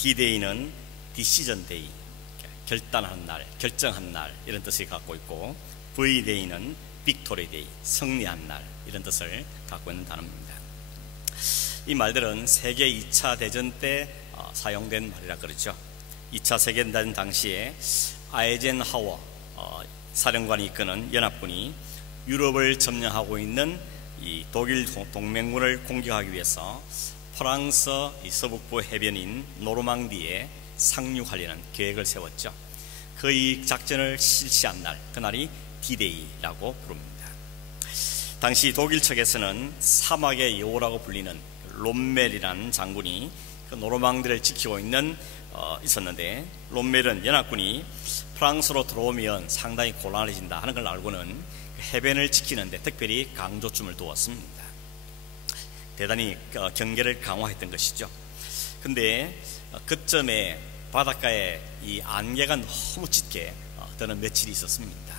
D-Day는 디시전 데이, 결단하는 날, 결정한 날 이런 뜻을 갖고 있고, V-Day는 빅토리 데이, 승리한 날 이런 뜻을 갖고 있는 단어입니다. 이 말들은 세계 2차 대전 때 사용된 말이라 그러죠. 2차 세계대전 당시에 아이젠하워 사령관이 이끄는 연합군이 유럽을 점령하고 있는 이 독일 동맹군을 공격하기 위해서 프랑스 서북부 해변인 노르망디에 상륙하려는 계획을 세웠죠. 그 이 작전을 실시한 날, 그날이 D-Day라고 부릅니다. 당시 독일 측에서는 사막의 여우라고 불리는 롬멜이라는 장군이 그 노르망디를 지키고 있었는데, 롬멜은 연합군이 프랑스로 들어오면 상당히 곤란해진다 하는 걸 알고는 해변을 지키는데 특별히 강조점을 두었습니다. 대단히 경계를 강화했던 것이죠. 근데 그쯤에 바닷가에 이 안개가 너무 짙게 떠는 며칠이 있었습니다.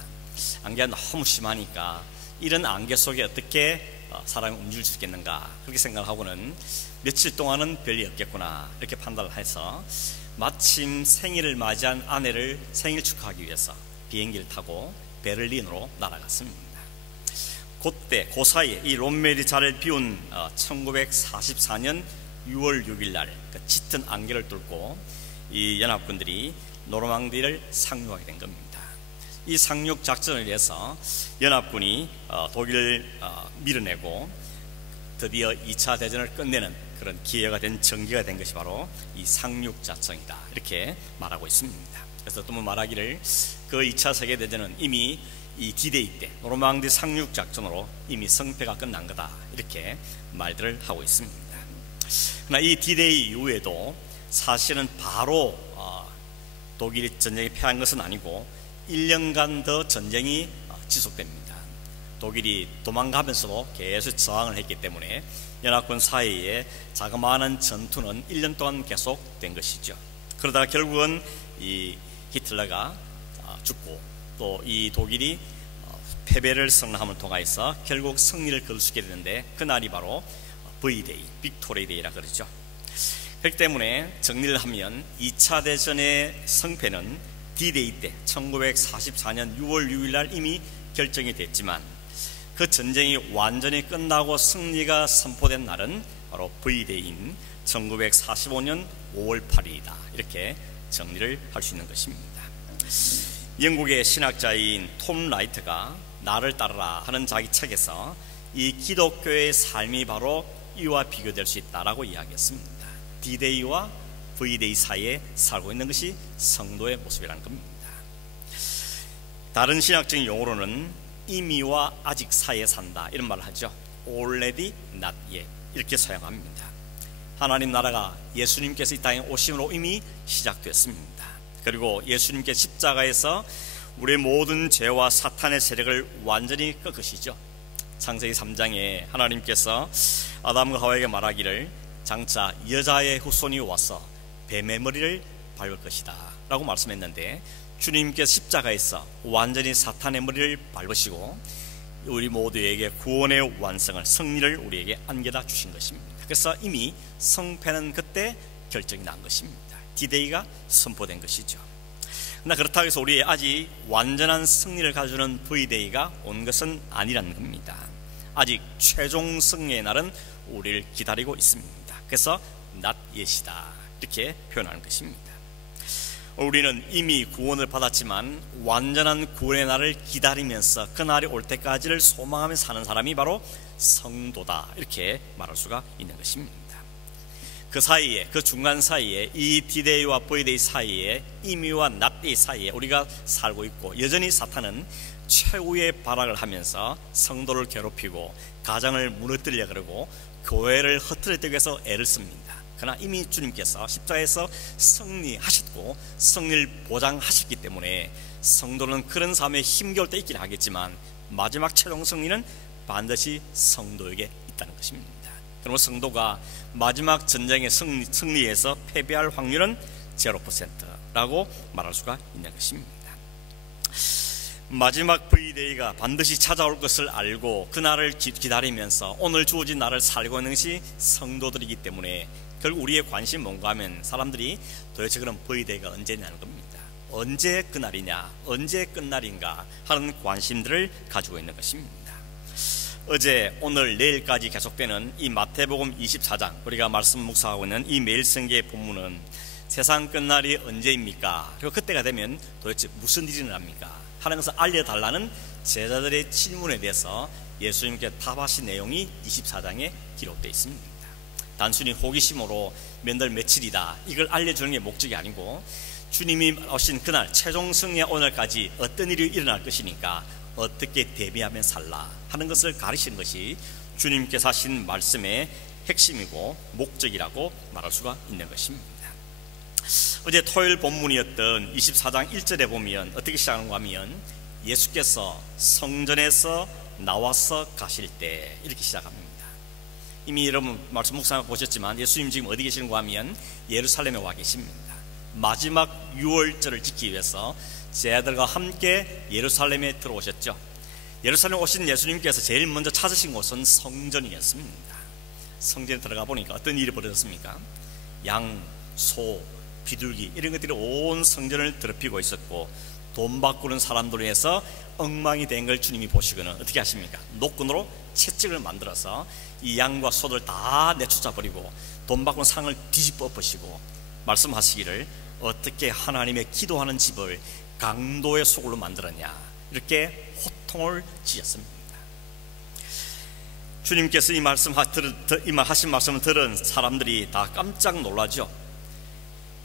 안개가 너무 심하니까 이런 안개 속에 어떻게 사람이 움직일 수 있겠는가, 그렇게 생각하고는 며칠 동안은 별일 없겠구나 이렇게 판단을 해서 마침 생일을 맞이한 아내를 생일 축하하기 위해서 비행기를 타고 베를린으로 날아갔습니다. 그때 그 사이에 이 롬멜이 자리를 비운 1944년 6월 6일 날 그 짙은 안개를 뚫고 이 연합군들이 노르망디를 상륙하게 된 겁니다. 이 상륙 작전을 위해서 연합군이 독일을 밀어내고 드디어 2차 대전을 끝내는 그런 기회가 된 전개가 된 것이 바로 이 상륙 작전이다 이렇게 말하고 있습니다. 그래서 또 말하기를 그 2차 세계대전은 이미 이 D-Day 때 노르망디 상륙 작전으로 이미 성패가 끝난 거다 이렇게 말들을 하고 있습니다. 그러나 이 D-Day 이후에도 사실은 바로 독일이 전쟁에 패한 것은 아니고 1년간 더 전쟁이 지속됩니다. 독일이 도망가면서도 계속 저항을 했기 때문에 연합군 사이에 자그마한 전투는 1년 동안 계속된 것이죠. 그러다가 결국은 이 히틀러가 죽고 또 이 독일이 패배를 선언함을 통해서 결국 승리를 거둘 수 있게 되는데, 그날이 바로 V-Day, 빅토리 데이라 그러죠. 그렇기 때문에 정리를 하면 2차 대전의 성패는 D-Day 때 1944년 6월 6일 날 이미 결정이 됐지만, 그 전쟁이 완전히 끝나고 승리가 선포된 날은 바로 V-Day인 1945년 5월 8일이다 이렇게 정리를 할 수 있는 것입니다. 영국의 신학자인 톰 라이트가 나를 따르라 하는 자기 책에서 이 기독교의 삶이 바로 이와 비교될 수 있다라고 이야기했습니다. D-Day와 V-Day 사이에 살고 있는 것이 성도의 모습이라는 겁니다. 다른 신학적인 용어로는 이미와 아직 사이에 산다 이런 말을 하죠. Already not yet 이렇게 사용합니다. 하나님 나라가 예수님께서 이 땅에 오심으로 이미 시작됐습니다. 그리고 예수님께 십자가에서 우리의 모든 죄와 사탄의 세력을 완전히 꺾으시죠. 창세기 3장에 하나님께서 아담과 하와에게 말하기를 장차 여자의 후손이 와서 뱀의 머리를 밟을 것이다 라고 말씀했는데, 주님께서 십자가에서 완전히 사탄의 머리를 밟으시고 우리 모두에게 구원의 완성을, 승리를 우리에게 안겨다 주신 것입니다. 그래서 이미 성패는 그때 결정이 난 것입니다. D-Day가 선포된 것이죠. 그러나 그렇다고 해서 우리의 아직 완전한 승리를 가져주는 V-Day가 온 것은 아니라는 겁니다. 아직 최종 승리의 날은 우리를 기다리고 있습니다. 그래서 not yet이다 이렇게 표현하는 것입니다. 우리는 이미 구원을 받았지만 완전한 구원의 날을 기다리면서 그 날이 올 때까지를 소망하며 사는 사람이 바로 성도다 이렇게 말할 수가 있는 것입니다. 그 사이에, 그 중간 사이에, 이 D-Day와 V-Day 사이에, 이미와 not day 사이에 우리가 살고 있고, 여전히 사탄은 최후의 발악을 하면서 성도를 괴롭히고 가정을 무너뜨리려 그러고 교회를 흩어뜨리기 위해서 애를 씁니다. 그러나 이미 주님께서 십자가에서 승리하셨고 승리를 보장하셨기 때문에 성도는 그런 삶에 힘겨울 때 있긴 하겠지만 마지막 최종 승리는 반드시 성도에게 있다는 것입니다. 그러면 성도가 마지막 전쟁의 승리에서 패배할 확률은 0%라고 말할 수가 있는 것입니다. 마지막 V-Day가 반드시 찾아올 것을 알고 그날을 기다리면서 오늘 주어진 날을 살고 있는 것이 성도들이기 때문에 결국 우리의 관심은 뭔가 하면 사람들이 도대체 그럼 보이데이가 언제냐는 겁니다. 언제 그날이냐, 언제 끝날인가 하는 관심들을 가지고 있는 것입니다. 어제, 오늘, 내일까지 계속되는 이 마태복음 24장, 우리가 말씀 묵상하고 있는 이 매일 성경의 본문은 세상 끝날이 언제입니까? 그리고 그때가 되면 도대체 무슨 일이 일어납니까? 하는 것을 알려달라는 제자들의 질문에 대해서 예수님께 답하신 내용이 24장에 기록되어 있습니다. 단순히 호기심으로 몇 날 며칠이다 이걸 알려주는 게 목적이 아니고, 주님이 오신 그날 최종 승리의 오늘까지 어떤 일이 일어날 것이니까 어떻게 대비하며 살라 하는 것을 가르치는 것이 주님께서 하신 말씀의 핵심이고 목적이라고 말할 수가 있는 것입니다. 어제 토요일 본문이었던 24장 1절에 보면 어떻게 시작하는가 하면, 예수께서 성전에서 나와서 가실 때 이렇게 시작합니다. 이미 여러분 말씀 묵상 보셨지만 예수님 지금 어디 계시는가 하면 예루살렘에 와 계십니다. 마지막 유월절을 지키기 위해서 제자들과 함께 예루살렘에 들어오셨죠. 예루살렘에 오신 예수님께서 제일 먼저 찾으신 곳은 성전이었습니다. 성전에 들어가 보니까 어떤 일이 벌어졌습니까? 양, 소, 비둘기 이런 것들이 온 성전을 더럽히고 있었고, 돈 바꾸는 사람들로 해서 엉망이 된 걸 주님이 보시고는 어떻게 하십니까? 노끈으로 채찍을 만들어서 이 양과 소들 다 내쫓아 버리고 돈 바꾸는 상을 뒤집어 엎으시고 말씀하시기를, 어떻게 하나님의 기도하는 집을 강도의 소굴로 만들었냐, 이렇게 호통을 지었습니다. 주님께서 이 하신 말씀을 들은 사람들이 다 깜짝 놀라죠.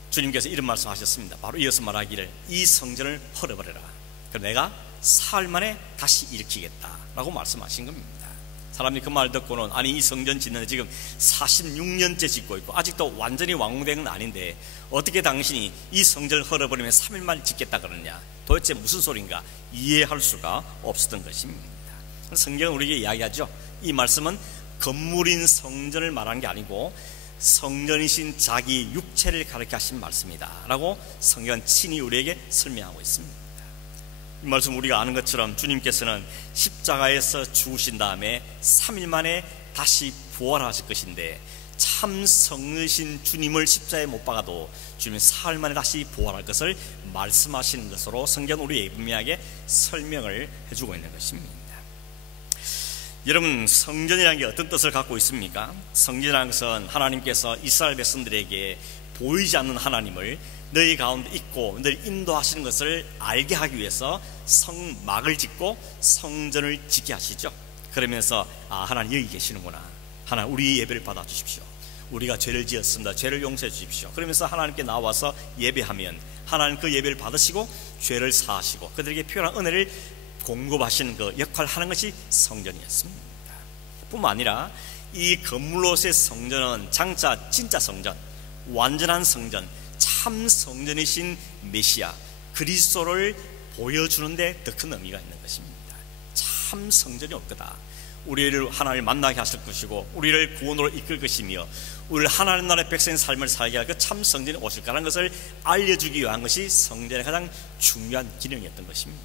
주님께서 이런 말씀 하셨습니다. 바로 이어서 말하기를, 이 성전을 헐어버려라. 그럼 내가 사흘 만에 다시 일으키겠다 라고 말씀하신 겁니다. 사람들이 그 말 듣고는, 아니 이 성전 짓는데 지금 46년째 짓고 있고 아직도 완전히 완공된 건 아닌데 어떻게 당신이 이 성전을 헐어버리면 3일 만에 짓겠다 그러냐, 도대체 무슨 소린가 이해할 수가 없었던 것입니다. 성경은 우리에게 이야기하죠. 이 말씀은 건물인 성전을 말하는 게 아니고 성전이신 자기 육체를 가르쳐 하신 말씀이다 라고 성경은 친히 우리에게 설명하고 있습니다. 이 말씀 우리가 아는 것처럼 주님께서는 십자가에서 죽으신 다음에 3일 만에 다시 부활하실 것인데, 참 성으신 주님을 십자가에 못 박아도 주님은 사흘 만에 다시 부활할 것을 말씀하시는 것으로 성경은 우리에게 분명하게 설명을 해주고 있는 것입니다. 여러분, 성전이라는 게 어떤 뜻을 갖고 있습니까? 성전이라는 것은 하나님께서 이스라엘 백성들에게 보이지 않는 하나님을 너희 가운데 있고 너희 인도하시는 것을 알게 하기 위해서 성막을 짓고 성전을 짓게 하시죠. 그러면서 하나님 여기 계시는구나, 하나님 우리 예배를 받아주십시오, 우리가 죄를 지었습니다, 죄를 용서해 주십시오. 그러면서 하나님께 나와서 예배하면 하나님 그 예배를 받으시고 죄를 사하시고 그들에게 필요한 은혜를 공급하시는 그 역할을 하는 것이 성전이었습니다. 뿐만 아니라 이 건물로서의 성전은 장차 진짜 성전, 완전한 성전, 참 성전이신 메시아 그리스도를 보여주는데 더 큰 의미가 있는 것입니다. 참 성전이 올 거다, 우리를 하나님을 만나게 하실 것이고 우리를 구원으로 이끌 것이며 우리를 하나님 나라의 백성의 삶을 살게 할 그 참 성전이 오실 거라는 것을 알려주기 위한 것이 성전의 가장 중요한 기능이었던 것입니다.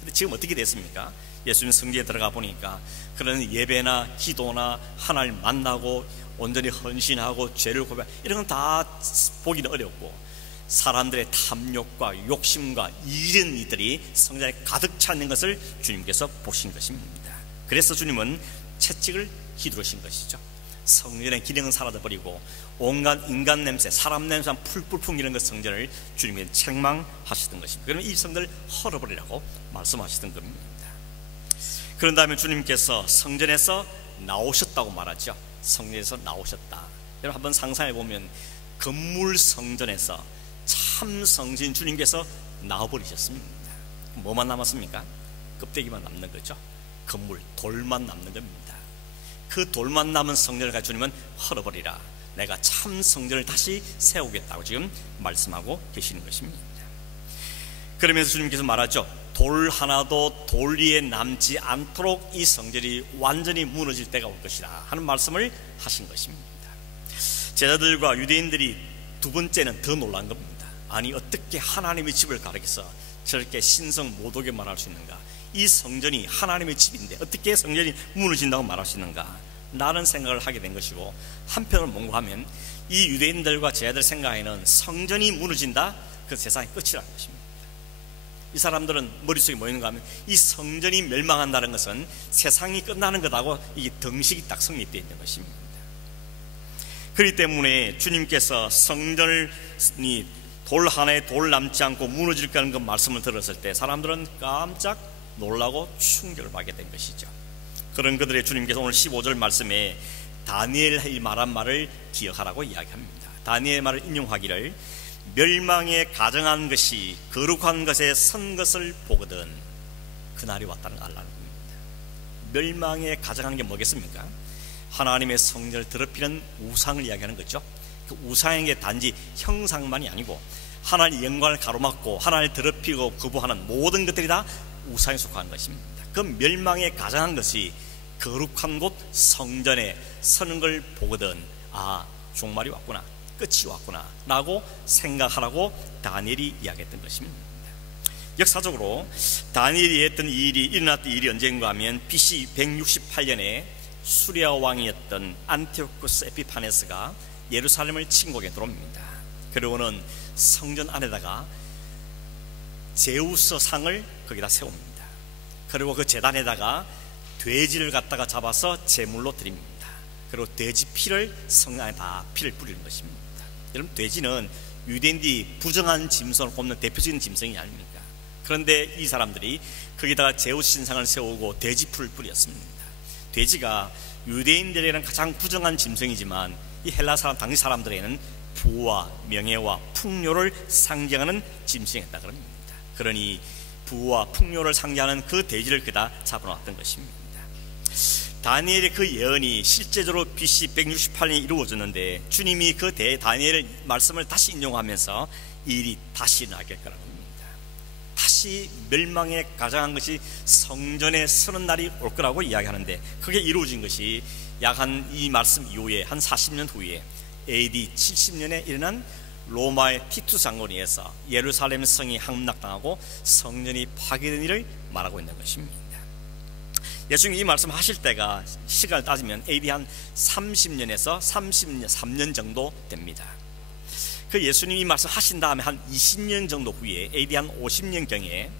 근데 지금 어떻게 됐습니까? 예수님 성전에 들어가 보니까 그런 예배나 기도나 하나님을 만나고 온전히 헌신하고 죄를 고백 이런 건 다 보기는 어렵고, 사람들의 탐욕과 욕심과 이런 이들이 성전에 가득 차 있는 것을 주님께서 보신 것입니다. 그래서 주님은 채찍을 휘두르신 것이죠. 성전의 기능은 사라져버리고 온갖 인간 냄새, 사람 냄새 풀풀 풍기는 그 성전을 주님이 책망하시던 것입니다. 그러면 이 성전을 헐어버리라고 말씀하시던 겁니다. 그런 다음에 주님께서 성전에서 나오셨다고 말하죠. 성전에서 나오셨다. 여러분 한번 상상해 보면 건물 성전에서 참 성신 주님께서 나와버리셨습니다. 뭐만 남았습니까? 껍데기만 남는 거죠. 건물, 돌만 남는 겁니다. 그 돌만 남은 성전을 가지고 주님은 헐어버리라, 내가 참 성전을 다시 세우겠다고 지금 말씀하고 계시는 것입니다. 그러면서 주님께서 말하죠. 돌 하나도 돌 위에 남지 않도록 이 성전이 완전히 무너질 때가 올 것이다 하는 말씀을 하신 것입니다. 제자들과 유대인들이 두 번째는 더 놀란 겁니다. 아니 어떻게 하나님의 집을 가리켜서 저렇게 신성 모독에 말할 수 있는가, 이 성전이 하나님의 집인데 어떻게 성전이 무너진다고 말할 수 있는가 라는 생각을 하게 된 것이고, 한편으로 뭔가 하면 이 유대인들과 제자들 생각에는 성전이 무너진다, 그 세상의 끝이라는 것입니다. 이 사람들은 머릿속에 뭐 있는가 하면 이 성전이 멸망한다는 것은 세상이 끝나는 것하고 이게 등식이 딱 성립되어 있는 것입니다. 그렇기 때문에 주님께서 성전을 돌 하나에 돌 남지 않고 무너질 거라는 그 말씀을 들었을 때 사람들은 깜짝 놀라고 충격을 받게 된 것이죠. 그런 그들의 주님께서 오늘 15절 말씀에 다니엘이 말한 말을 기억하라고 이야기합니다. 다니엘의 말을 인용하기를 멸망에 가정한 것이 거룩한 것에 선 것을 보거든 그날이 왔다는 걸 알라는 겁니다. 멸망에 가정한 게 뭐겠습니까? 하나님의 성전을 더럽히는 우상을 이야기하는 거죠. 그 우상에게 단지 형상만이 아니고 하나님의 영광을 가로막고 하나님을 더럽히고 거부하는 모든 것들이 다 우상에 속한 것입니다. 그 멸망에 가정한 것이 거룩한 곳 성전에 서는 걸 보거든 종말이 왔구나, 끝이 왔구나 라고 생각하라고 다니엘이 이야기했던 것입니다. 역사적으로 다니엘이 했던 이 일이 일어났던 일이 언젠가 하면 BC 168년에 수리아 왕이었던 안티오쿠스 에피파네스가 예루살렘을 침공해 들어옵니다. 그리고는 성전 안에다가 제우스 상을 거기다 세웁니다. 그리고 그 제단에다가 돼지를 갖다가 잡아서 제물로 드립니다. 그리고 돼지 피를 성 안에 다 피를 뿌리는 것입니다. 여러분, 돼지는 유대인들이 부정한 짐승을 꼽는 대표적인 짐승이 아닙니까? 그런데 이 사람들이 거기다가 제우스 신상을 세우고 돼지 풀을 뿌렸습니다. 돼지가 유대인들에게는 가장 부정한 짐승이지만 이 헬라 사람, 당시 사람들에게는 부와 명예와 풍요를 상징하는 짐승이었다 그럽니다. 그러니 부와 풍요를 상징하는 그 돼지를 그다 잡아놓았던 것입니다. 다니엘의 그 예언이 실제적으로 BC 168년에 이루어졌는데 주님이 그 다니엘의 말씀을 다시 인용하면서 이 일이 다시 일어나게 할 거라고 합니다. 다시 멸망에 가장한 것이 성전에 서는 날이 올 거라고 이야기하는데 그게 이루어진 것이 약 한 이 말씀 이후에 한 40년 후에 AD 70년에 일어난 로마의 티투스 장군에 의해서 예루살렘 성이 함락당하고 성전이 파괴된 일을 말하고 있는 것입니다. 예수님이 이 말씀 하실 때가 시간을 따지면 AD 한 30년에서 33년 정도 됩니다. 그 예수님이 말씀 하신 다음에 한 20년 정도 후에 AD 한 50년경에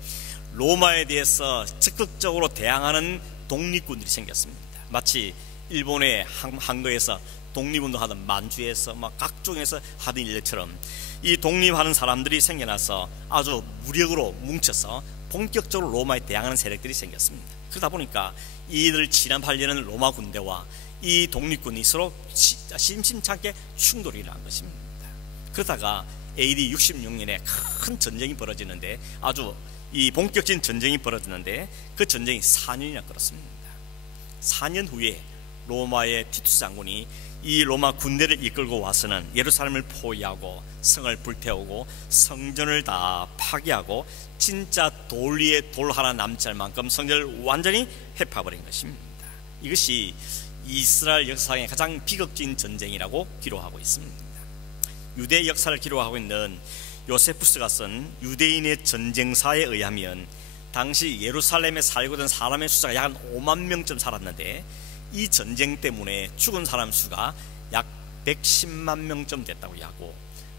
로마에 대해서 적극적으로 대항하는 독립군들이 생겼습니다. 마치 일본의 한거에서 독립운동하던 만주에서 막 각종에서 하던 일처럼 이 독립하는 사람들이 생겨나서 아주 무력으로 뭉쳐서 본격적으로 로마에 대항하는 세력들이 생겼습니다. 그러다 보니까 이들 진압하려는 로마 군대와 이 독립군이 서로 심심찮게 충돌이 일어난 것입니다. 그러다가 AD 66년에 큰 전쟁이 벌어지는데 아주 이 본격적인 전쟁이 벌어지는데 그 전쟁이 4년이나 끌었습니다. 4년 후에 로마의 티투스 장군이 이 로마 군대를 이끌고 와서는 예루살렘을 포위하고 성을 불태우고 성전을 다 파괴하고 진짜 돌 위에 돌 하나 남지 않을 만큼 성전을 완전히 해파버린 것입니다. 이것이 이스라엘 역사상의 가장 비극적인 전쟁이라고 기록하고 있습니다. 유대 역사를 기록하고 있는 요세푸스가 쓴 유대인의 전쟁사에 의하면 당시 예루살렘에 살고 있던 사람의 숫자가 약 한 5만 명쯤 살았는데 이 전쟁 때문에 죽은 사람 수가 약 110만 명쯤 됐다고 이야기하고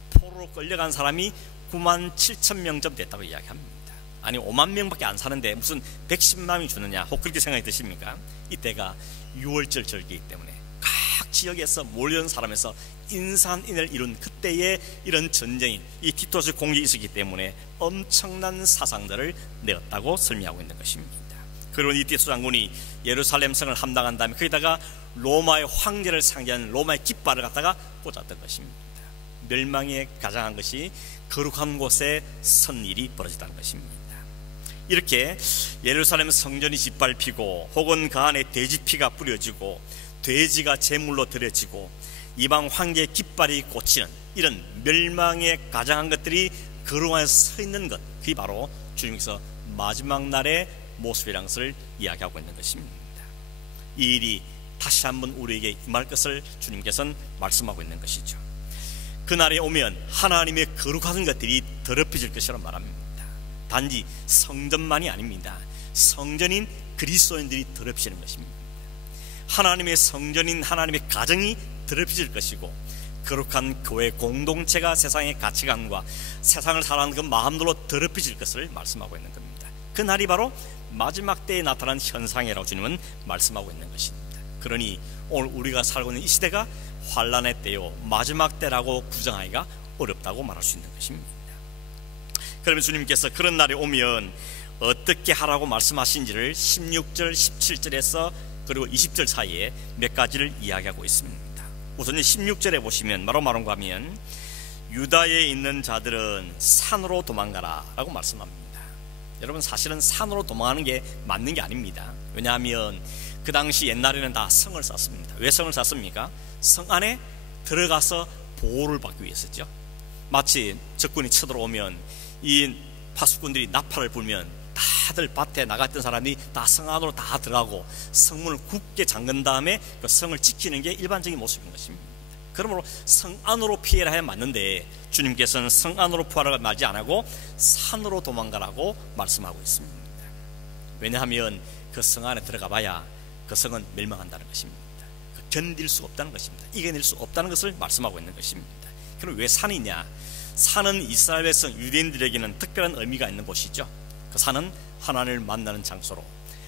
포로로 끌려간 사람이 9만 7천 명쯤 됐다고 이야기합니다. 아니 5만 명밖에 안 사는데 무슨 110만이 주느냐 혹 그렇게 생각이 드십니까? 이때가 6월절 절기이기 때문에 각 지역에서 몰려온 사람에서 인산인해를 이룬 그때의 이런 전쟁이 이 티투스 공격이 있었기 때문에 엄청난 사상들을 내었다고 설명하고 있는 것입니다. 그리고 이 티투스 장군이 예루살렘 성을 함락한 다음에 거기다가 로마의 황제를 상징하는 로마의 깃발을 갖다가 꽂았던 것입니다. 멸망에 가장한 것이 거룩한 곳에 선 일이 벌어졌다는 것입니다. 이렇게 예루살렘 성전이 짓밟히고 혹은 그 안에 돼지 피가 뿌려지고 돼지가 제물로 드려지고 이방 황제의 깃발이 꽂히는 이런 멸망에 가장한 것들이 거룩한 곳에 서 있는 것, 그게 바로 주님께서 마지막 날의 모습이라는 것을 이야기하고 있는 것입니다. 이 일이 다시 한번 우리에게 임할 것을 주님께서는 말씀하고 있는 것이죠. 그날에 오면 하나님의 거룩한 것들이 더럽혀질 것이라고 말합니다. 단지 성전만이 아닙니다. 성전인 그리스도인들이 더럽혀지는 것입니다. 하나님의 성전인 하나님의 가정이 더럽혀질 것이고 거룩한 교회 공동체가 세상의 가치관과 세상을 살아가는 그 마음들로 더럽혀질 것을 말씀하고 있는 겁니다. 그 날이 바로 마지막 때에 나타난 현상이라고 주님은 말씀하고 있는 것입니다. 그러니 오늘 우리가 살고 있는 이 시대가 환난의 때요 마지막 때라고 구정하기가 어렵다고 말할 수 있는 것입니다. 그러면 주님께서 그런 날이 오면 어떻게 하라고 말씀하신지를 16절, 17절에서 그리고 20절 사이에 몇 가지를 이야기하고 있습니다. 우선 16절에 보시면 뭐라고 말한가 하면 유다에 있는 자들은 산으로 도망가라 라고 말씀합니다. 여러분, 사실은 산으로 도망가는 게 맞는 게 아닙니다. 왜냐하면 그 당시 옛날에는 다 성을 쌓습니다. 왜 성을 쌓습니까? 성 안에 들어가서 보호를 받기 위해서죠. 마치 적군이 쳐들어오면 이 파수꾼들이 나팔을 불면 다들 밭에 나갔던 사람이 다 성 안으로 다 들어가고 성문을 굳게 잠근 다음에 그 성을 지키는 게 일반적인 모습인 것입니다. 그러므로 성 안으로 피해라 해야 맞는데 주님께서는 성 안으로 피하라고 말지 안 하고 산으로 도망가라고 말씀하고 있습니다. 왜냐하면 그 성 안에 들어가 봐야 그 성은 멸망한다는 것입니다. 견딜 수 없다는 것입니다. 이겨낼 수 없다는 것을 말씀하고 있는 것입니다. 그럼 왜 산이냐? 산은 이스라엘 백성 유대인들에게는 특별한 의미가 있는 곳이죠. 그 산은 하나님을 만나는 장소로,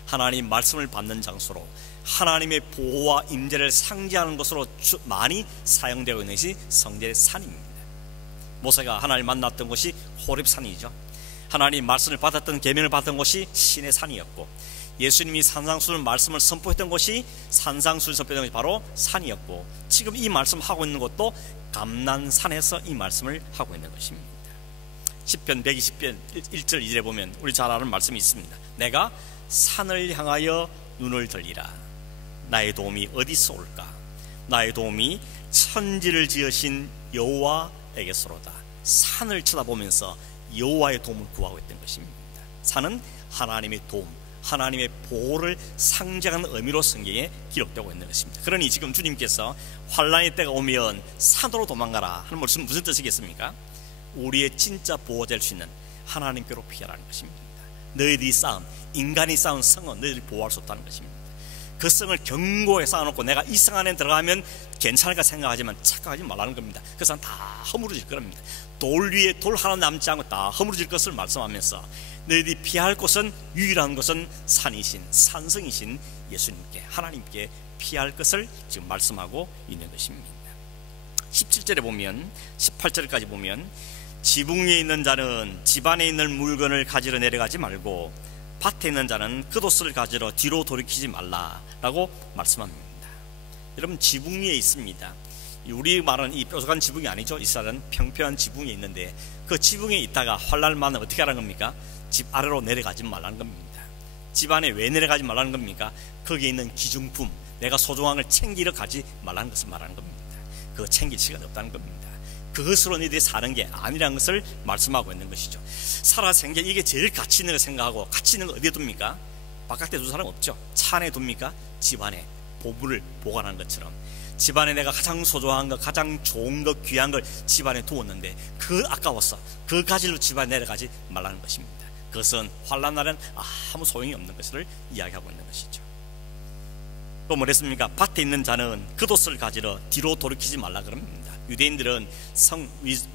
하나님 말씀을 받는 장소로, 하나님의 보호와 임재를 상징하는 것으로 많이 사용되고 있는 것이 성전의 산입니다. 모세가 하나님을 만났던 곳이 호렙산이죠. 하나님 말씀을 받았던 계명을 받았던 곳이 신의 산이었고, 예수님이 산상수훈 말씀을 선포했던 곳이 산상수훈 선포했던 것이 바로 산이었고, 지금 이 말씀하고 있는 곳도 감난산에서 이 말씀을 하고 있는 것입니다. 시편 120편 1절 2절에 보면 우리 잘 아는 말씀이 있습니다. 내가 산을 향하여 눈을 들리라. 나의 도움이 어디서 올까? 나의 도움이 천지를 지으신 여호와에게서로다. 산을 쳐다보면서 여호와의 도움을 구하고 있던 것입니다. 산은 하나님의 도움, 하나님의 보호를 상징하는 의미로 성경에 기록되고 있는 것입니다. 그러니 지금 주님께서 환난의 때가 오면 산으로 도망가라 하는 말씀은 무슨 뜻이겠습니까? 우리의 진짜 보호자 될 수 있는 하나님께로 피하라는 것입니다. 너희들이 쌓은, 인간이 쌓은 성은 너희들이 보호할 수 없다는 것입니다. 그 성을 견고하게 쌓아놓고 내가 이 성 안에 들어가면 괜찮을까 생각하지만 착각하지 말라는 겁니다. 그 성 다 허물어질 겁니다. 돌 위에 돌 하나 남지 않고 다 허물어질 것을 말씀하면서 너희들이 피할 곳은, 유일한 것은 산이신, 산성이신 예수님께, 하나님께 피할 것을 지금 말씀하고 있는 것입니다. 17절에 보면, 18절까지 보면 지붕 위에 있는 자는 집안에 있는 물건을 가지러 내려가지 말고 밭에 있는 자는 겉옷을 가지러 뒤로 돌이키지 말라라고 말씀합니다. 여러분, 지붕 위에 있습니다. 우리 말은 이 뾰족한 지붕이 아니죠. 이스라엘은 평평한 지붕에 있는데 그 지붕에 있다가 환난을 만나면 어떻게 하라는 겁니까? 집 아래로 내려가지 말라는 겁니다. 집 안에 왜 내려가지 말라는 겁니까? 거기에 있는 기중품, 내가 소중한 걸 챙기러 가지 말라는 것을 말하는 겁니다. 그거 챙길 시간이 없다는 겁니다. 그것으로 너희들이 사는 게 아니라는 것을 말씀하고 있는 것이죠. 살아생겨 이게 제일 가치 있는 걸 생각하고 가치 있는 거 어디에 둡니까? 바깥에 둘 사람 없죠. 차 안에 둡니까? 집 안에 보물을 보관하는 것처럼 집안에 내가 가장 소중한 거, 가장 좋은 거, 귀한 걸 집안에 두었는데 그 아까워서 그 가지로 집안에 내려가지 말라는 것입니다. 그것은 환난 날은 아무 소용이 없는 것을 이야기하고 있는 것이죠. 또 뭐랬습니까? 밭에 있는 자는 겉옷을 가지러 뒤로 돌이키지 말라 그럽니다. 유대인들은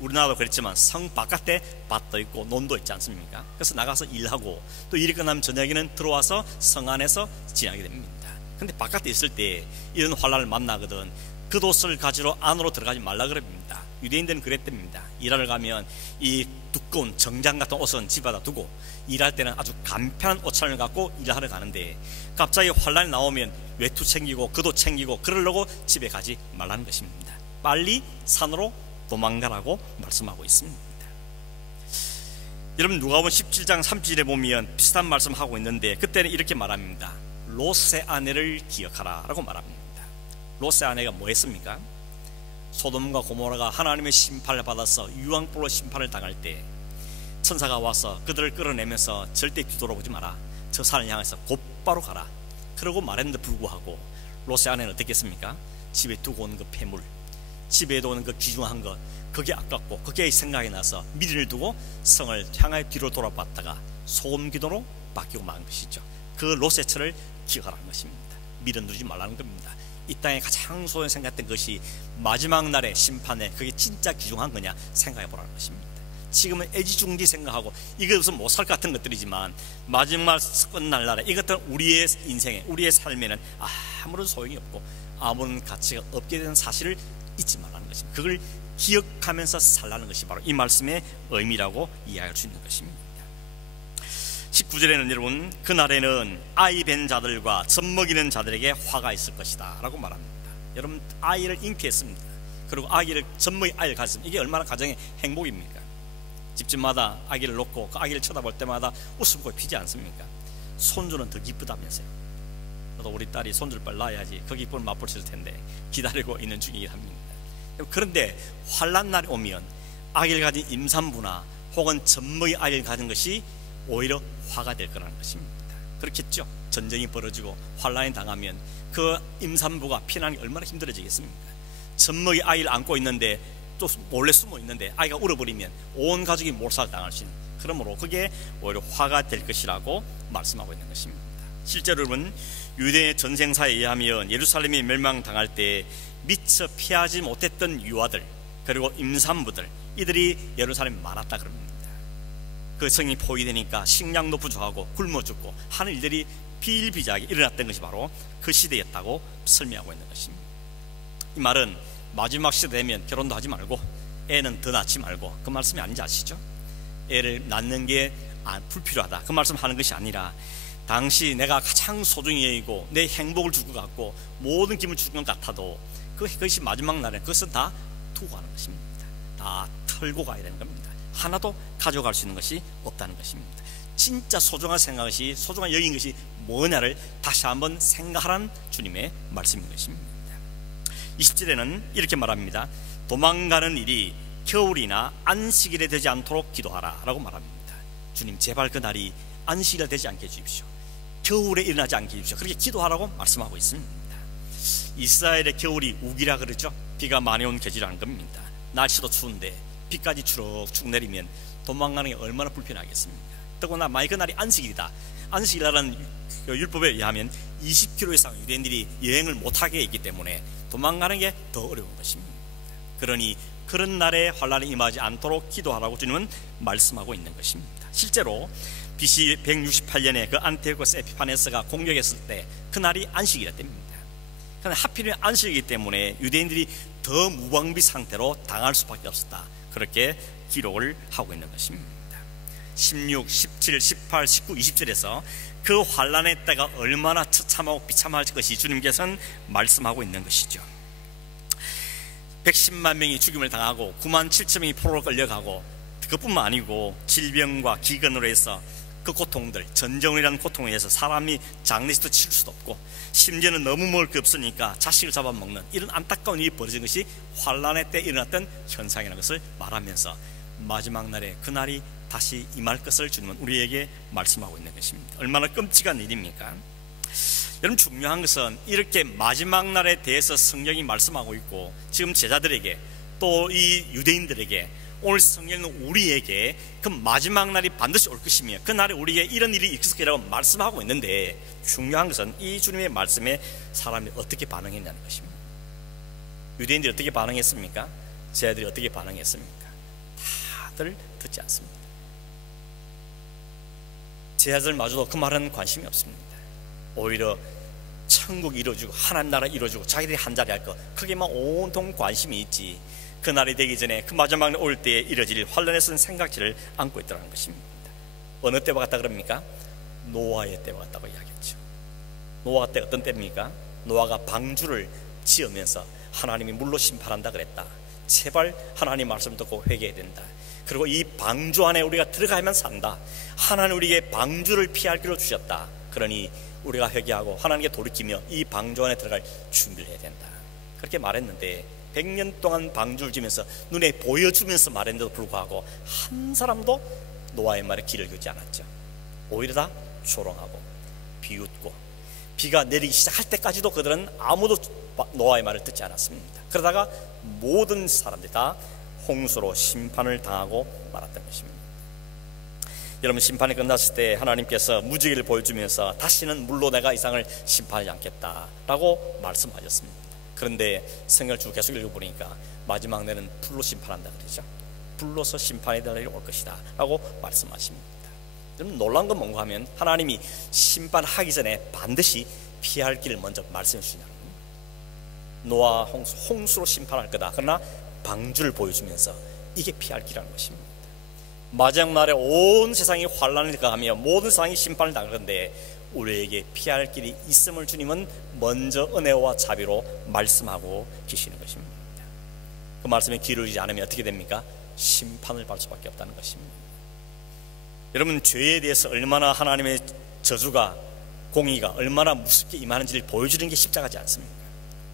우리나라도 그랬지만 성 바깥에 밭도 있고 논도 있지 않습니까? 그래서 나가서 일하고 또 일이 끝나면 저녁에는 들어와서 성 안에서 지내게 됩니다. 근데 바깥에 있을 때 이런 환난을 만나거든 겉옷을 가지러 안으로 들어가지 말라 그럽니다. 유대인들은 그랬답니다. 일하러 가면 이 두꺼운 정장 같은 옷은 집에다 두고 일할 때는 아주 간편한 옷차림을 갖고 일하러 가는데 갑자기 환난이 나오면 외투 챙기고 겉옷 챙기고 그러려고 집에 가지 말라는 것입니다. 빨리 산으로 도망가라고 말씀하고 있습니다. 여러분, 누가복음 17장 30절에 보면 비슷한 말씀하고 있는데 그때는 이렇게 말합니다. 롯의 아내를 기억하라 라고 말합니다. 롯의 아내가 뭐 했습니까? 소돔과 고모라가 하나님의 심판을 받아서 유황불로 심판을 당할 때 천사가 와서 그들을 끌어내면서 절대 뒤돌아보지 마라, 저 산을 향해서 곧바로 가라 그러고 말했는데 불구하고 롯의 아내는 어떻게 했습니까? 집에 두고 온 그 폐물, 집에 두고 온 그 귀중한 것, 그게 아깝고 그게 생각이 나서 미련을 두고 성을 향하여 뒤로 돌아봤다가 소금기도로 바뀌고 만 것이죠. 그 롯의 처를 기억하라는 것입니다. 미련 두지 말라는 겁니다. 이 땅에 가장 소중히 생각했던 것이 마지막 날의 심판에 그게 진짜 귀중한 거냐 생각해 보라는 것입니다. 지금은 애지중지 생각하고 이거 무슨 못 살 것 같은 것들이지만 마지막 끝날 날에 이것들은 우리의 인생에, 우리의 삶에는 아무런 소용이 없고 아무런 가치가 없게 되는 사실을 잊지 말라는 것입니다. 그걸 기억하면서 살라는 것이 바로 이 말씀의 의미라고 이해할 수 있는 것입니다. 19절에는 여러분, 그날에는 아이 벤 자들과 젖먹이는 자들에게 화가 있을 것이다 라고 말합니다. 여러분, 아이를 잉태했습니다. 그리고 아기를 젖먹이 아이를 가졌습니다. 이게 얼마나 가정의 행복입니까? 집집마다 아기를 놓고 그 아기를 쳐다볼 때마다 웃음꽃이 피지 않습니까? 손주는 더 기쁘다면서요. 저도 우리 딸이 손주를 빨리 낳아야지 그 기쁨을 맛볼 수 있을 텐데 기다리고 있는 중이긴 합니다. 그런데 환난 날이 오면 아기를 가진 임산부나 혹은 젖먹이 아이를 가진 것이 오히려 화가 될 거라는 것입니다. 그렇겠죠. 전쟁이 벌어지고 환난이 당하면 그 임산부가 피난이 얼마나 힘들어지겠습니까? 젖먹이 아이를 안고 있는데 또 몰래 숨어 있는데 아이가 울어버리면 온 가족이 몰살당할 수 있는, 그러므로 그게 오히려 화가 될 것이라고 말씀하고 있는 것입니다. 실제로 여러분, 유대의 전생사에 의하면 예루살렘이 멸망당할 때 미처 피하지 못했던 유아들 그리고 임산부들, 이들이 예루살렘에 많았다 그럽니다. 그 성이 포위되니까 식량도 부족하고 굶어 죽고 하는 일들이 비일비재하게 일어났던 것이 바로 그 시대였다고 설명하고 있는 것입니다. 이 말은 마지막 시대 되면 결혼도 하지 말고 애는 더 낳지 말고 그 말씀이 아닌지 아시죠? 애를 낳는 게 불필요하다 그 말씀하는 것이 아니라, 당시 내가 가장 소중히 여기고 내 행복을 줄 것 같고 모든 기쁨을 줄 것 같아도 그것이 마지막 날에 그것은 다 두고 가는 것입니다. 다 털고 가야 되는 겁니다. 하나도 가져갈 수 있는 것이 없다는 것입니다. 진짜 소중한 생각이, 소중한 여긴 것이 뭐냐를 다시 한번 생각하라는 주님의 말씀인 것입니다. 20절에는 이렇게 말합니다. 도망가는 일이 겨울이나 안식일에 되지 않도록 기도하라 라고 말합니다. 주님, 제발 그 날이 안식일에 되지 않게 해주십시오. 겨울에 일어나지 않게 해주십시오. 그렇게 기도하라고 말씀하고 있습니다. 이스라엘의 겨울이 우기라 그러죠. 비가 많이 온 계절이라는 겁니다. 날씨도 추운데 비까지 추럭추럭 내리면 도망가는 게 얼마나 불편하겠습니까? 더구나 만약 그 날이 안식일이다. 안식일이라는 율법에 의하면 20km 이상 유대인들이 여행을 못하게 했기 때문에 도망가는 게 더 어려운 것입니다. 그러니 그런 날에 환난이 임하지 않도록 기도하라고 주님은 말씀하고 있는 것입니다. 실제로 BC 168년에 그 안티오코스 에피파네스가 공격했을 때 그 날이 안식일이었답니다. 그런데 하필이면 안식이기 때문에 유대인들이 더 무방비 상태로 당할 수밖에 없었다, 그렇게 기록을 하고 있는 것입니다. 16, 17, 18, 19, 20절에서 그 환난의 때가 얼마나 처참하고 비참할 것이 주님께서는 말씀하고 있는 것이죠. 110만 명이 죽임을 당하고 9만 7천 명이 포로로 끌려가고, 그것뿐만 아니고 질병과 기근으로 해서 그 고통들, 전쟁이라는 고통에 의해서 사람이 장례식도 치를 수도 없고, 심지어는 너무 먹을 게 없으니까 자식을 잡아먹는 이런 안타까운 일이 벌어진 것이 환난의 때 일어났던 현상이라는 것을 말하면서 마지막 날에 그 날이 다시 임할 것을 주님은 우리에게 말씀하고 있는 것입니다. 얼마나 끔찍한 일입니까? 여러분, 중요한 것은 이렇게 마지막 날에 대해서 성경이 말씀하고 있고, 지금 제자들에게 또 이 유대인들에게, 오늘 성경은 우리에게 그 마지막 날이 반드시 올 것이며 그 날에 우리에게 이런 일이 있을 거라고 말씀하고 있는데, 중요한 것은 이 주님의 말씀에 사람이 어떻게 반응했냐는 것입니다. 유대인들이 어떻게 반응했습니까? 제자들이 어떻게 반응했습니까? 다들 듣지 않습니다. 제자들마저도 그 말은 관심이 없습니다. 오히려 천국이 이루어지고 하나님 나라 이루어지고 자기들이 한 자리 할 것, 그게만 온통 관심이 있지, 그 날이 되기 전에 그 마지막 날 올 때에 이뤄질 환난에 쓴 생각지를 안고 있더라는 것입니다. 어느 때와 같다 그럽니까? 노아의 때와 같다고 이야기했죠. 노아 때 어떤 때입니까? 노아가 방주를 지으면서 하나님이 물로 심판한다 그랬다. 제발 하나님 말씀 듣고 회개해야 된다. 그리고 이 방주 안에 우리가 들어가야만 산다. 하나님 우리에게 방주를 피할 길을 주셨다. 그러니 우리가 회개하고 하나님께 돌이키며 이 방주 안에 들어갈 준비를 해야 된다, 그렇게 말했는데 100년 동안 방주를 지면서 눈에 보여주면서 말했는데도 불구하고 한 사람도 노아의 말에 귀를 기울이지 않았죠. 오히려 다 조롱하고 비웃고, 비가 내리기 시작할 때까지도 그들은 아무도 노아의 말을 듣지 않았습니다. 그러다가 모든 사람들이 다 홍수로 심판을 당하고 말았던 것입니다. 여러분, 심판이 끝났을 때 하나님께서 무지개를 보여주면서 다시는 물로 내가 이 세상을 심판하지 않겠다라고 말씀하셨습니다. 그런데 성경을 쭉 계속 읽어보니까 마지막 날에는 불로 심판한다 그러죠. 불로서 심판의 날이 올 것이다 라고 말씀하십니다. 여러분, 놀라운 건 뭔가 하면 하나님이 심판하기 전에 반드시 피할 길을 먼저 말씀해 주시냐는 겁니다. 노아 홍수로 심판할 거다. 그러나 방주를 보여주면서 이게 피할 길이라는 것입니다. 마지막 날에 온 세상이 환란을 가하며 모든 세상이 심판을 당하는데 우리에게 피할 길이 있음을 주님은 먼저 은혜와 자비로 말씀하고 계시는 것입니다. 그 말씀에 귀를 열지 않으면 어떻게 됩니까? 심판을 받을 수밖에 없다는 것입니다. 여러분, 죄에 대해서 얼마나 하나님의 저주가, 공의가 얼마나 무섭게 임하는지를 보여주는 게 십자가지 않습니까?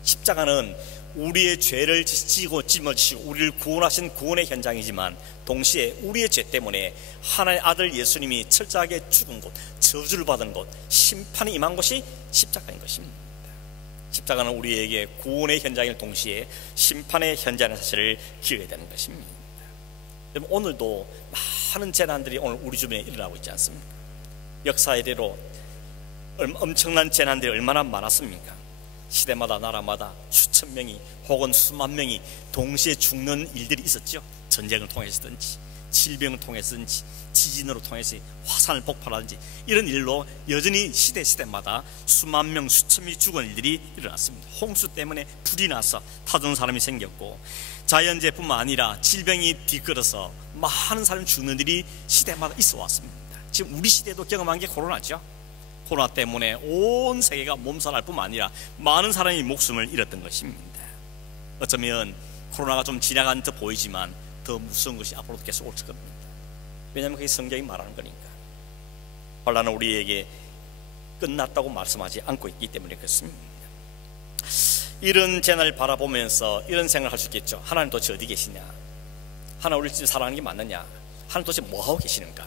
십자가는 우리의 죄를 지고 짊어지시고 우리를 구원하신 구원의 현장이지만 동시에 우리의 죄 때문에 하나님의 아들 예수님이 철저하게 죽은 곳, 저주를 받은 곳, 심판이 임한 곳이 십자가인 것입니다. 십자가는 우리에게 구원의 현장일 동시에 심판의 현장의 사실을 기억해야 되는 것입니다. 여러분, 오늘도 많은 재난들이 오늘 우리 주변에 일어나고 있지 않습니까? 역사 이래로 엄청난 재난들이 얼마나 많았습니까? 시대마다 나라마다 수천 명이 혹은 수만 명이 동시에 죽는 일들이 있었죠. 전쟁을 통해서든지 질병을 통해서든지 지진으로 통해서 화산을 폭발하든지 이런 일로 여전히 시대마다 수만 명 수천 명이 죽은 일들이 일어났습니다. 홍수 때문에 불이 나서 타던 사람이 생겼고 자연재해뿐만 아니라 질병이 뒤걸어서 많은 사람이 죽는 일이 시대마다 있어 왔습니다. 지금 우리 시대도 경험한 게 코로나죠. 코로나 때문에 온 세계가 몸살할 뿐만 아니라 많은 사람이 목숨을 잃었던 것입니다. 어쩌면 코로나가 좀 지나간 듯 보이지만 더 무서운 것이 앞으로도 계속 올 겁니다. 왜냐하면 그게 성경이 말하는 거니까. 환난은 우리에게 끝났다고 말씀하지 않고 있기 때문에 그렇습니다. 이런 재난을 바라보면서 이런 생각을 할 수 있겠죠. 하나님 도대체 어디 계시냐? 하나님 우리를 진짜 사랑하는 게 맞느냐? 하나님 도대체 뭐하고 계시는가?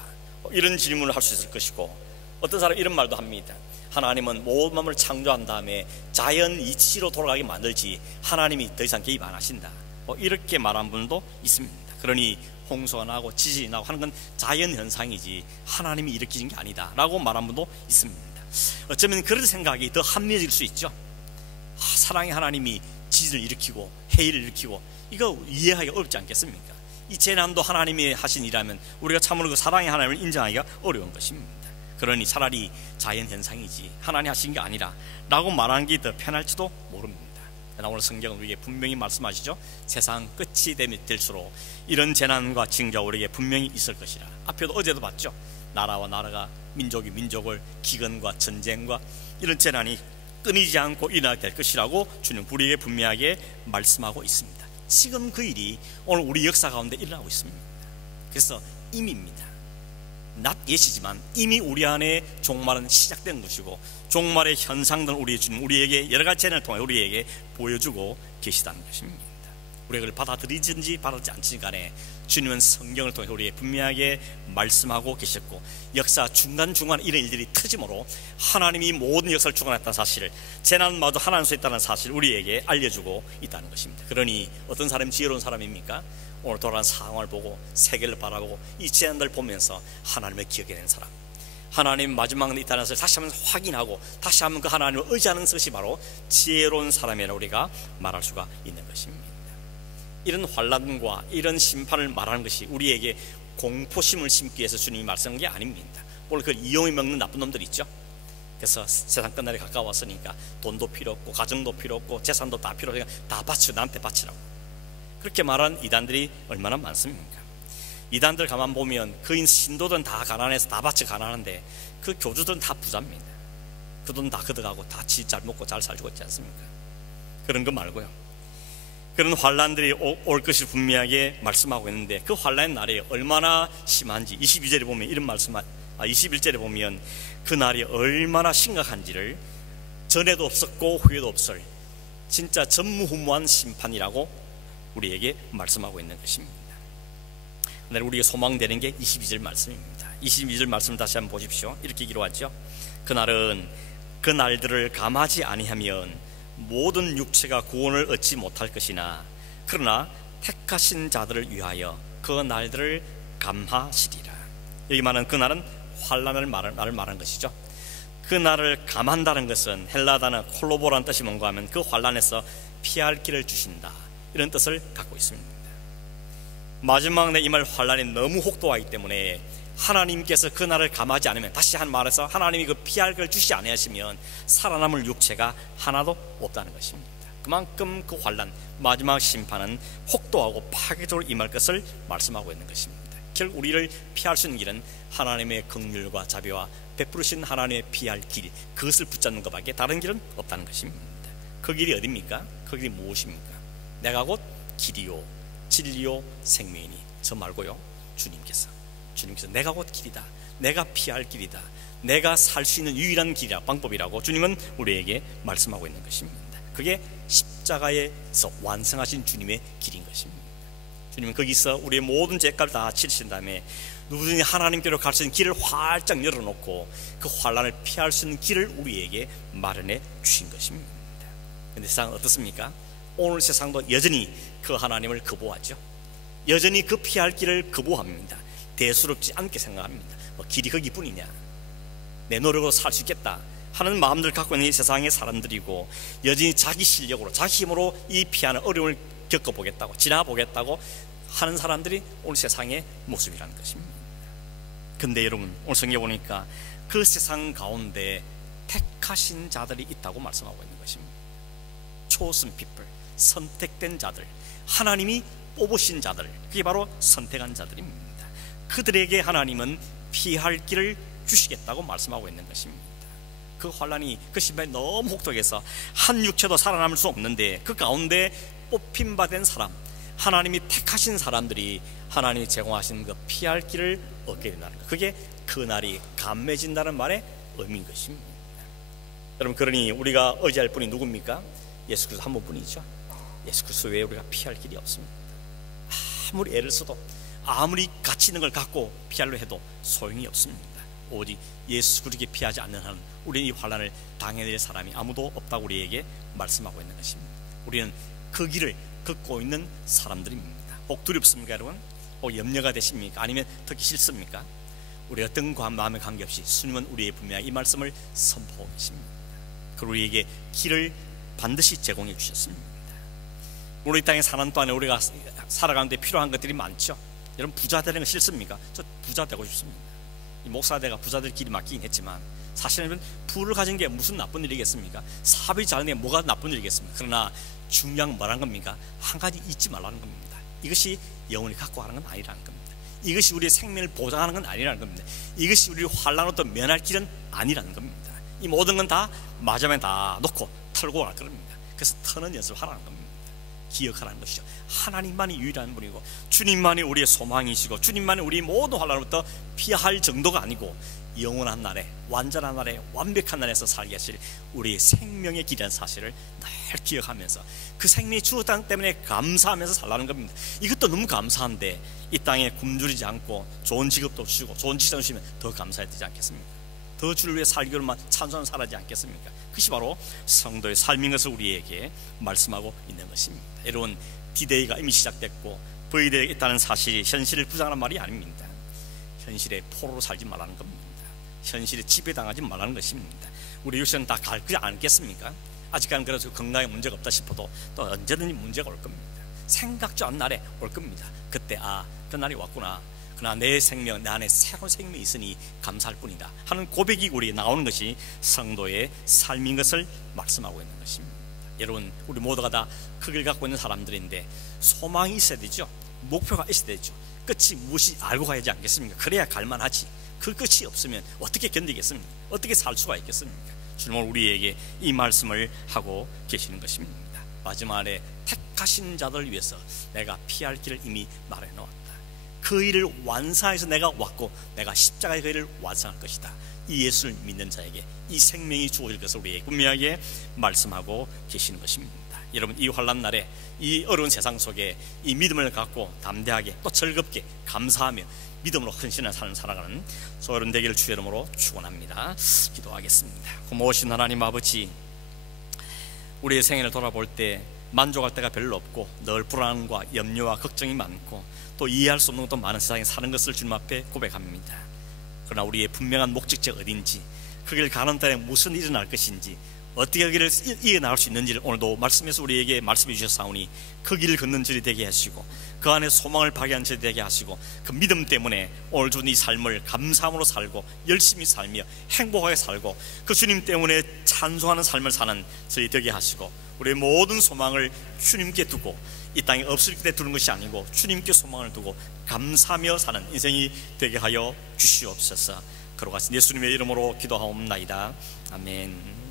이런 질문을 할 수 있을 것이고, 어떤 사람은 이런 말도 합니다. 하나님은 모든 만물을 창조한 다음에 자연 이치로 돌아가게 만들지 하나님이 더 이상 개입 안 하신다, 이렇게 말한 분도 있습니다. 그러니 홍수가 나고 지진이 나고 하는 건 자연 현상이지 하나님이 일으키는 게 아니다 라고 말한 분도 있습니다. 어쩌면 그런 생각이 더 합리적일 수 있죠. 사랑의 하나님이 지진을 일으키고 해일을 일으키고, 이거 이해하기가 어렵지 않겠습니까? 이 재난도 하나님이 하신 일이라면 우리가 참으로 그 사랑의 하나님을 인정하기가 어려운 것입니다. 그러니 차라리 자연현상이지 하나님 하신 게 아니라 라고 말하는 게 더 편할지도 모릅니다. 그러나 오늘 성경은 우리에게 분명히 말씀하시죠. 세상 끝이 될수록 이런 재난과 징조가 우리에게 분명히 있을 것이라. 앞에도 어제도 봤죠. 나라와 나라가, 민족이 민족을, 기근과 전쟁과 이런 재난이 끊이지 않고 일어나게 될 것이라고 주님 우리에게 분명하게 말씀하고 있습니다. 지금 그 일이 오늘 우리 역사 가운데 일어나고 있습니다. 그래서 임입니다. 낮 예시지만 이미 우리 안에 종말은 시작된 것이고, 종말의 현상들은 우리 주님 우리에게 여러 가지 재난을 통해 우리에게 보여주고 계시다는 것입니다. 우리가 그걸 받아들이든지 받아들이지 않든지 간에 주님은 성경을 통해 우리에게 분명하게 말씀하고 계셨고, 역사 중간중간 이런 일들이 터지므로 하나님이 모든 역사를 주관했다는 사실을, 재난마저 하나님 속에 있다는 사실을 우리에게 알려주고 있다는 것입니다. 그러니 어떤 사람이 지혜로운 사람입니까? 오늘 돌아가는 상황을 보고 세계를 바라보고 이 재난들을 보면서 하나님을 기억해내는 사람, 하나님 마지막에 있다는 것을 다시 한번 확인하고 다시 한번 그 하나님을 의지하는 것이 바로 지혜로운 사람이라고 우리가 말할 수가 있는 것입니다. 이런 환난과 이런 심판을 말하는 것이 우리에게 공포심을 심기 위해서 주님이 말씀한 게 아닙니다. 오늘 그 이용해 먹는 나쁜 놈들 있죠. 그래서 세상 끝날이 가까웠으니까 돈도 필요 없고 가정도 필요 없고 재산도 다 필요 없으니까 다 바치고 나한테 바치라고, 그렇게 말하는 이단들이 얼마나 많습니까? 이단들 가만 보면 그 신도들은 다 가난해서 다 바치 가난한데 그 교주들은 다 부자입니다. 그 돈 다 걷어가고 다 지 잘 먹고 잘 살고 있지 않습니까? 그런 거 말고요, 그런 환난들이 올 것을 분명하게 말씀하고 있는데 그 환난의 날이 얼마나 심한지 22절에 보면 이런 말씀, 21절에 보면 그 날이 얼마나 심각한지를 전에도 없었고 후에도 없을 진짜 전무후무한 심판이라고 우리에게 말씀하고 있는 것입니다. 그날 우리가 소망되는 게 22절 말씀입니다. 22절 말씀 다시 한번 보십시오. 이렇게 기록하죠. 그날은 그 날들을 감하지 아니하면 모든 육체가 구원을 얻지 못할 것이나 그러나 택하신 자들을 위하여 그 날들을 감하시리라. 여기 말하는 그날은 환난을 말하는 것이죠. 그날을 감한다는 것은 헬라 단어 콜로보라는 뜻이 뭔가 하면 그 환난에서 피할 길을 주신다, 이런 뜻을 갖고 있습니다. 마지막 날 이 말 환난이 너무 혹독하기 때문에 하나님께서 그날을 감하지 않으면, 다시 한 말해서 하나님이 그 피할 길을 주시 아니하시면 살아남을 육체가 하나도 없다는 것입니다. 그만큼 그 환난, 마지막 심판은 혹독하고 파괴적으로 임할 것을 말씀하고 있는 것입니다. 결국 우리를 피할 수 있는 길은 하나님의 긍휼과 자비와 베푸르신 하나님의 피할 길, 그것을 붙잡는 것밖에 다른 길은 없다는 것입니다. 그 길이 어디입니까? 그 길이 무엇입니까? 내가 곧 길이요 진리요 생명이니, 저 말고요, 주님께서 내가 곧 길이다, 내가 피할 길이다, 내가 살 수 있는 유일한 길이라, 방법이라고 주님은 우리에게 말씀하고 있는 것입니다. 그게 십자가에서 완성하신 주님의 길인 것입니다. 주님은 거기서 우리의 모든 죄값을 다 치르신 다음에 누구든지 하나님께로 갈 수 있는 길을 활짝 열어놓고 그 환난을 피할 수 있는 길을 우리에게 마련해 주신 것입니다. 그런데 세상은 어떻습니까? 오늘 세상도 여전히 그 하나님을 거부하죠. 여전히 그 피할 길을 거부합니다. 대수롭지 않게 생각합니다. 길이 거기뿐이냐, 내 노력으로 살 수 있겠다 하는 마음들 갖고 있는 이 세상의 사람들이고, 여전히 자기 실력으로 자기 힘으로 이 피하는 어려움을 겪어보겠다고, 지나보겠다고 하는 사람들이 오늘 세상의 모습이라는 것입니다. 근데 여러분, 오늘 성경에 보니까 그 세상 가운데 택하신 자들이 있다고 말씀하고 있는 것입니다. chosen people, 선택된 자들, 하나님이 뽑으신 자들, 그게 바로 선택한 자들입니다. 그들에게 하나님은 피할 길을 주시겠다고 말씀하고 있는 것입니다. 그 환난이, 그 심판이 너무 혹독해서 한 육체도 살아남을 수 없는데, 그 가운데 뽑힌바된 사람, 하나님이 택하신 사람들이 하나님이 제공하신 그 피할 길을 얻게 된다는 것, 그게 그날이 감매진다는 말의 의미인 것입니다. 여러분, 그러니 우리가 의지할 분이 누굽니까? 예수 그리스도 한 분뿐이죠. 예수 그리스도 외에 우리가 피할 길이 없습니다. 아무리 애를 써도, 아무리 가치 있는 걸 갖고 피하려 해도 소용이 없습니다. 오직 예수 그리스도께 피하지 않는 한은 우리는 이 환난을 당해낼 사람이 아무도 없다고 우리에게 말씀하고 있는 것입니다. 우리는 그 길을 걷고 있는 사람들입니다. 혹 두렵습니까, 여러분? 혹 염려가 되십니까? 아니면 듣기 싫습니까? 우리 어떤 마음에 관계없이 주님은 우리의 분명히 이 말씀을 선포하고 계십니다. 그리고 우리에게 길을 반드시 제공해 주셨습니다. 우리 땅에 사는 동안에 우리가 살아가는데 필요한 것들이 많죠. 여러분, 부자 되는 거 싫습니까? 저 부자 되고 싶습니다. 이 목사대가 부자 될 길이 맞긴 했지만, 사실은 부를 가진 게 무슨 나쁜 일이겠습니까? 사업이 잘 되는 게 뭐가 나쁜 일이겠습니까? 그러나 중요한 건 뭐라는 겁니까? 한 가지 잊지 말라는 겁니다. 이것이 영원히 갖고 가는 건 아니라는 겁니다. 이것이 우리의 생명을 보장하는 건 아니라는 겁니다. 이것이 우리를 환난으로부터 면할 길은 아니라는 겁니다. 이 모든 건 다 마지막에 다 놓고 털고 갈 겁니다. 그래서 터는 연습을 하라는 겁니다. 기억하라는 것이죠. 하나님만이 유일한 분이고, 주님만이 우리의 소망이시고, 주님만이 우리 모든 환난으로부터 피할 정도가 아니고, 영원한 날에, 완전한 날에, 완벽한 날에서 살게 하실 우리의 생명의 길이라는 사실을 늘 기억하면서 그 생명이 주었다는 때문에 감사하면서 살라는 겁니다. 이것도 너무 감사한데, 이 땅에 굶주리지 않고 좋은 직업도 주시고 좋은 직장 주시면 더 감사해야 되지 않겠습니까? 더 주를 위해 살기로만 찬송하는 살아지 않겠습니까? 그것이 바로 성도의 삶인 것을 우리에게 말씀하고 있는 것입니다. 여러분, D-Day가 이미 시작됐고 V-Day가 있다는 사실이 현실을 부정하는 말이 아닙니다. 현실에 포로로 살지 말라는 겁니다. 현실에 지배당하지 말라는 것입니다. 우리 육신은 다 갈지 않겠습니까? 아직까지는 그래서 건강에 문제가 없다 싶어도 또 언제든지 문제가 올 겁니다. 생각지 않은 날에 올 겁니다. 그때 그 날이 왔구나, 그러나 내 생명, 내 안에 새로운 생명이 있으니 감사할 뿐이다 하는 고백이 우리에 나오는 것이 성도의 삶인 것을 말씀하고 있는 것입니다. 여러분, 우리 모두가 다 그 길 갖고 있는 사람들인데 소망이 있어야 되죠. 목표가 있어야 되죠. 끝이 무엇이 알고 가야지 않겠습니까? 그래야 갈만하지. 그 끝이 없으면 어떻게 견디겠습니까? 어떻게 살 수가 있겠습니까? 주님은 우리에게 이 말씀을 하고 계시는 것입니다. 마지막에 택하신 자들을 위해서 내가 피할 길을 이미 마련해 놓았다. 그 일을 완성해서 내가 왔고, 내가 십자가의 그 일을 완성할 것이다. 이 예수를 믿는 자에게 이 생명이 주어질 것을 우리에게 분명하게 말씀하고 계시는 것입니다. 여러분, 이 환난 날에, 이 어려운 세상 속에 이 믿음을 갖고 담대하게 또 즐겁게 감사하며 믿음으로 헌신하는 삶을 살아가는 저런 되기를 주의 이름으로 축원합니다. 기도하겠습니다. 고마우신 하나님 아버지, 우리의 생애를 돌아볼 때 만족할 때가 별로 없고 늘 불안과 염려와 걱정이 많고 또 이해할 수 없는 것도 많은 세상에 사는 것을 주님 앞에 고백합니다. 그러나 우리의 분명한 목적지가 어딘지, 그 길 가는 데에 무슨 일이 일어날 것인지, 어떻게 그 길을 이어나갈 수 있는지를 오늘도 말씀에서 우리에게 말씀해 주셨사오니 그 길을 걷는 줄이 되게 하시고, 그 안에 소망을 발견한 줄이 되게 하시고, 그 믿음 때문에 오늘 주는 이 삶을 감사함으로 살고 열심히 살며 행복하게 살고 그 주님 때문에 찬송하는 삶을 사는 저희 되게 하시고, 우리의 모든 소망을 주님께 두고 이 땅에 없을 때 두는 것이 아니고 주님께 소망을 두고 감사하며 사는 인생이 되게 하여 주시옵소서. 그러고 예수님의 이름으로 기도하옵나이다. 아멘.